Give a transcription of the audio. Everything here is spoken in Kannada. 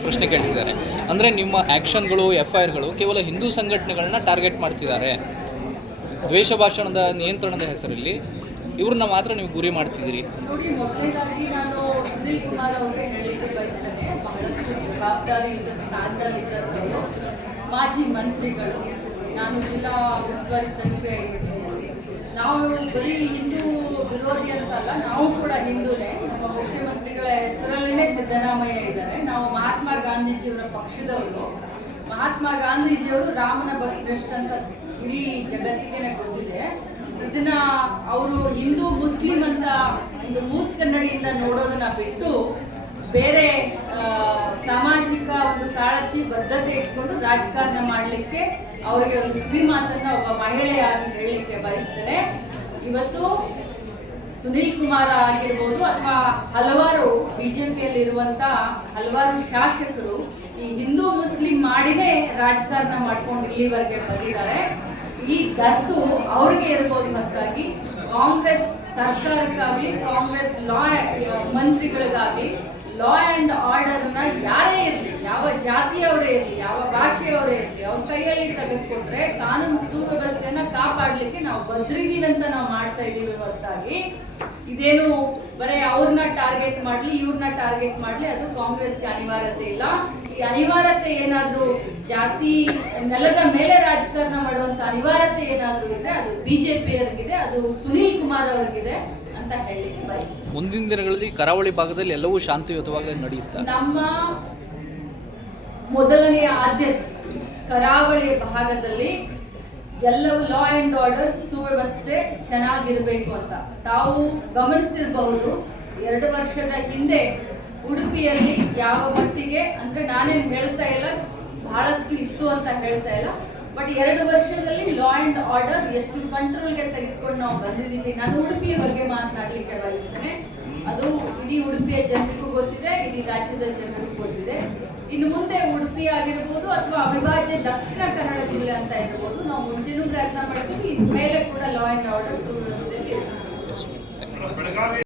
ಪ್ರಶ್ನೆ ಕೇಳ್ತಿದ್ದಾರೆ. ಅಂದರೆ ನಿಮ್ಮ ಆ್ಯಕ್ಷನ್ಗಳು FIRಗಳು ಕೇವಲ ಹಿಂದೂ ಸಂಘಟನೆಗಳನ್ನ ಟಾರ್ಗೆಟ್ ಮಾಡ್ತಿದ್ದಾರೆ. ದ್ವೇಷ ಭಾಷಣದ ನಿಯಂತ್ರಣದ ಹೆಸರಲ್ಲಿ ಇವ್ರನ್ನ ಮಾತ್ರ ನೀವು ಗುರಿ ಮಾಡ್ತಿದ್ದೀರಿ. ನೋಡಿ, ಮೊದಲನೇದಾಗಿ ನಾನು ಸುನೀಲ್ ಕುಮಾರ್ ಅವರಿಗೆ ಹೇಳಲಿಕ್ಕೆ ಬಯಸ್ತೇನೆ. ಬಹಳಷ್ಟು ಜವಾಬ್ದಾರಿಯುತ ಸ್ಥಾನದಲ್ಲಿದ್ದಂಥವರು, ಮಾಜಿ ಮಂತ್ರಿಗಳು. ನಾನು ಜಿಲ್ಲಾ ಉಸ್ತುವಾರಿ ಸಚಿವೆ ಆಗಿದ್ದೀನಿ. ನಾವು ಬರೀ ಹಿಂದೂ ವಿರೋಧಿ ಅಂತಲ್ಲ, ನಾವು ಕೂಡ ಹಿಂದೂನೇ. ನಮ್ಮ ಮುಖ್ಯಮಂತ್ರಿಗಳ ಹೆಸರಲ್ಲೇ ಸಿದ್ದರಾಮಯ್ಯ ಇದ್ದಾರೆ. ನಾವು ಮಹಾತ್ಮ ಗಾಂಧೀಜಿಯವರ ಪಕ್ಷದವರು. ಮಹಾತ್ಮ ಗಾಂಧೀಜಿಯವರು ರಾಮನ ಭಕ್ತರಷ್ಟು ಅಂತ ಇಡೀ ಜಗತ್ತಿಗೆ ಗೊತ್ತಿದೆ. ಇದನ್ನ ಅವರು ಹಿಂದೂ ಮುಸ್ಲಿಂ ಅಂತ ಒಂದು ಮೂತ್ ಕನ್ನಡಿಯಿಂದ ನೋಡೋದನ್ನ ಬಿಟ್ಟು ಬೇರೆ ಸಾಮಾಜಿಕ ಒಂದು ಕಾಳಜಿ ಬದ್ಧತೆ ಇಟ್ಕೊಂಡು ರಾಜಕಾರಣ ಮಾಡಲಿಕ್ಕೆ ಅವರಿಗೆ ಒಂದು ಕಿವಿ ಮಾತನ್ನ ಒಬ್ಬ ಮಹಿಳೆಯಾಗಿ ಹೇಳಲಿಕ್ಕೆ ಬಯಸ್ತೇನೆ. ಇವತ್ತು ಸುನೀಲ್ ಕುಮಾರ್ ಆಗಿರ್ಬೋದು ಅಥವಾ ಹಲವಾರು ಬಿಜೆಪಿಯಲ್ಲಿರುವಂತ ಹಲವಾರು ಶಾಸಕರು ಈ ಹಿಂದೂ ಮುಸ್ಲಿಂ ಮಾಡಿನೇ ರಾಜಕಾರಣ ಮಾಡ್ಕೊಂಡು ಇಲ್ಲಿವರೆಗೆ ಬಂದಿದ್ದಾರೆ. ಈ ದತ್ತು ಅವ್ರಿಗೆ ಇರ್ಬೋದು. ಹೊರತಾಗಿ ಕಾಂಗ್ರೆಸ್ ಸರ್ಕಾರಕ್ಕಾಗಲಿ, ಕಾಂಗ್ರೆಸ್ ಮಂತ್ರಿಗಳಿಗಾಗಲಿ ಲಾ ಆ್ಯಂಡ್ ಆರ್ಡರ್ನ ಯಾರೇ ಇರಲಿ, ಯಾವ ಜಾತಿಯವರೇ ಇರಲಿ, ಯಾವ ಭಾಷೆಯವರೇ ಇರಲಿ, ಅವ್ರ ಕೈಯಲ್ಲಿ ತೆಗೆದುಕೊಂಡ್ರೆ ಕಾನೂನು ಸುವ್ಯವಸ್ಥೆಯನ್ನ ಕಾಪಾಡಲಿಕ್ಕೆ ನಾವು ಬದ್ರಿದೀವಿ ಅಂತ ನಾವು ಮಾಡ್ತಾ ಇದ್ದೀವಿ. ಹೊರತಾಗಿ ಇದೇನು ಬರೀ ಅವ್ರನ್ನ ಟಾರ್ಗೆಟ್ ಮಾಡಲಿ, ಇವ್ರನ್ನ ಟಾರ್ಗೆಟ್ ಮಾಡಲಿ, ಅದು ಕಾಂಗ್ರೆಸ್ಗೆ ಅನಿವಾರ್ಯತೆ ಇಲ್ಲ. ಈ ಅನಿವಾರ್ಯತೆ ಏನಾದರೂ ಜಾತಿ ನೆಲದ ಮೇಲೆ ರಾಜಕಾರಣ ಮಾಡುವಂತ ಅನಿವಾರ್ಯತೆ ಏನಾದರೂ ಇದ್ರೆ ಅದು ಬಿಜೆಪಿಯವರಿಗಿದೆ, ಅದು ಸುನೀಲ್ ಕುಮಾರ್ ಅವರಿಗಿದೆ ಅಂತ ಹೇಳಲಿಕ್ಕೆ ಬಯಸ್ತೀನಿ. ಮುಂದಿನ ದಿನಗಳಲ್ಲಿ ಕರಾವಳಿ ಭಾಗದಲ್ಲಿ ಎಲ್ಲವೂ ಶಾಂತಿಯುತವಾಗಿ ನಡೆಯುತ್ತೆ. ನಮ್ಮ ಮೊದಲನೆಯ ಆದ್ಯತೆ ಕರಾವಳಿ ಭಾಗದಲ್ಲಿ ಎಲ್ಲವೂ ಲಾ ಆ್ಯಂಡ್ ಆರ್ಡರ್ ಸುವ್ಯವಸ್ಥೆ ಚೆನ್ನಾಗಿರ್ಬೇಕು ಅಂತ. ತಾವು ಗಮನಿಸಿರಬಹುದು, 2 ವರ್ಷದ ಹಿಂದೆ ಉಡುಪಿಯಲ್ಲಿ ಯಾವ ಮಟ್ಟಿಗೆ, ಅಂದ್ರೆ ನಾನೇನು ಹೇಳ್ತಾ ಇಲ್ಲ ಬಹಳಷ್ಟು ಇತ್ತು ಅಂತ ಹೇಳ್ತಾ ಇಲ್ಲ, ಬಟ್ 2 ವರ್ಷದಲ್ಲಿ ಲಾ ಆ್ಯಂಡ್ ಆರ್ಡರ್ ಎಷ್ಟು ಕಂಟ್ರೋಲ್ಗೆ ತೆಗೆದುಕೊಂಡು ನಾವು ಬಂದಿದ್ದೀವಿ. ನಾನು ಉಡುಪಿಯ ಬಗ್ಗೆ ಮಾತನಾಡಲಿಕ್ಕೆ ಬಯಸ್ತೇನೆ. ಅದು ಇಡೀ ಉಡುಪಿಯ ಜನರಿಗೂ ಗೊತ್ತಿದೆ, ಇಡೀ ರಾಜ್ಯದ ಜನರಿಗೂ ಗೊತ್ತಿದೆ. ಇನ್ನು ಮುಂದೆ ಉಡುಪಿ ಆಗಿರ್ಬೋದು ಅಥವಾ ಅವಿಭಾಜ್ಯ ದಕ್ಷಿಣ ಕನ್ನಡ ಜಿಲ್ಲೆ ಅಂತ ಇರ್ಬೋದು, ನಾವು ಮುಂಚೆನೂ ಪ್ರಯತ್ನ ಮಾಡ್ತೀವಿ. ಮೇಲೆ ಕೂಡ ಲಾ ಆ್ಯಂಡ್ ಆರ್ಡರ್ ಸುವ್ಯವಸ್ಥೆಯಲ್ಲಿ